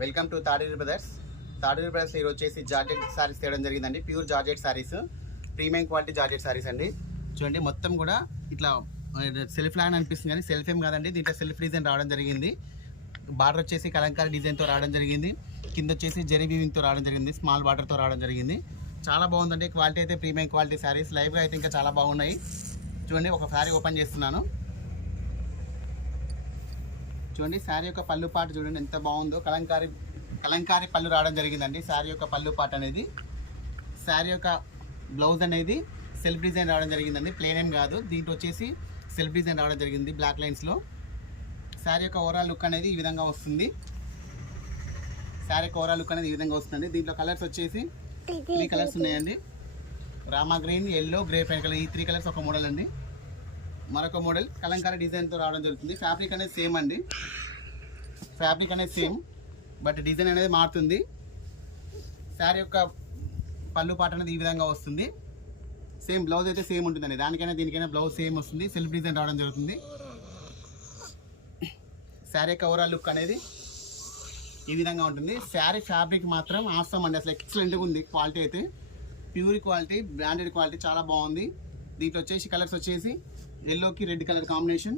Welcome to Taduri brothers. Taduri brothers ఈరోజు వచ్చేసి georgette saris తేయడం జరిగిందండి. Pure georgette saris, premium quality georgette saris అండి. చూడండి మొత్తం కూడా ఇట్లా సెల్ఫ్ లాన్ అనిపిస్తుంది కానీ సెల్ఫ్ ఏం కాదండి. దీంట్లో సెల్ఫ్ డిజైన్ రావడం జరిగింది. బార్డర్ వచ్చేసి కలంకారీ డిజైన్తో రావడం జరిగింది. కింద వచ్చేసి జెరీ వీవింగ్తో రావడం జరిగింది. స్మాల్ బార్డర్తో రావడం జరిగింది. చాలా బాగుందండి. క్వాలిటీ అయితే ప్రీమియం క్వాలిటీ సారీస్. లైవ్గా అయితే ఇంకా చాలా బాగున్నాయి. చూడండి ఒక సారీ ఓపెన్ చేస్తున్నాను. చూడండి శారీ యొక్క పళ్ళు పాట చూడండి ఎంత బాగుందో. కలంకారీ పళ్ళు రావడం జరిగిందండి. శారీ యొక్క పళ్ళు పాట అనేది. శారీ యొక్క బ్లౌజ్ అనేది సెల్ఫ్ డిజైన్ రావడం జరిగిందండి. ప్లేన్ ఏం కాదు, దీంట్లో వచ్చేసి సెల్ఫ్ డిజైన్ రావడం జరిగింది బ్లాక్ లైన్స్లో. శారీ యొక్క ఓవరాల్ లుక్ అనేది ఈ విధంగా వస్తుంది. శారీ యొక్క ఓవరాల్ లుక్ అనేది ఈ విధంగా వస్తుంది. దీంట్లో కలర్స్ వచ్చేసి 3 కలర్స్ ఉన్నాయండి. Rama green, yellow, grey pen colour. ఈ 3 కలర్స్ ఒక మోడల్ అండి. మరొక మోడల్ కలంకారీ డిజైన్తో రావడం జరుగుతుంది. ఫ్యాబ్రిక్ అనేది సేమ్ అండి. ఫ్యాబ్రిక్ అనేది సేమ్, బట్ డిజైన్ అనేది మారుతుంది. శారీ యొక్క పళ్ళు పాట అనేది ఈ విధంగా వస్తుంది. సేమ్ బ్లౌజ్ అయితే సేమ్ ఉంటుందండి. దానికైనా దీనికైనా బ్లౌజ్ సేమ్ వస్తుంది. సెల్ఫ్ డిజైన్ రావడం జరుగుతుంది. శారీ యొక్క ఓవరాల్ లుక్ అనేది ఈ విధంగా ఉంటుంది. శారీ ఫ్యాబ్రిక్ మాత్రం ఆసమ్ అండి. అసలు ఎక్సలెంట్గా ఉంది. క్వాలిటీ అయితే ప్యూర్ క్వాలిటీ, బ్రాండెడ్ క్వాలిటీ, చాలా బాగుంది. దీంట్లో వచ్చేసి కలర్స్ వచ్చేసి ఎల్లోకి రెడ్ కలర్ కాంబినేషన్,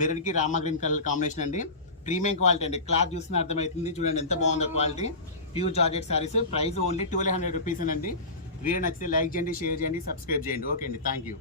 మెరూన్కి రామా గ్రీన్ కలర్ కాంబినేషన్ అండి. ప్రీమియం క్వాలిటీ అండి. క్లాత్ చూసిన అర్థమవుతుంది. చూడండి ఎంత బాగుందో quality. Pure georgette saris. Price only 1200 rupees అండి. వీడియో నచ్చితే లైక్ చేయండి, షేర్ చేయండి, సబ్స్క్రైబ్ చేయండి. ఓకే అండి, థ్యాంక్ యూ.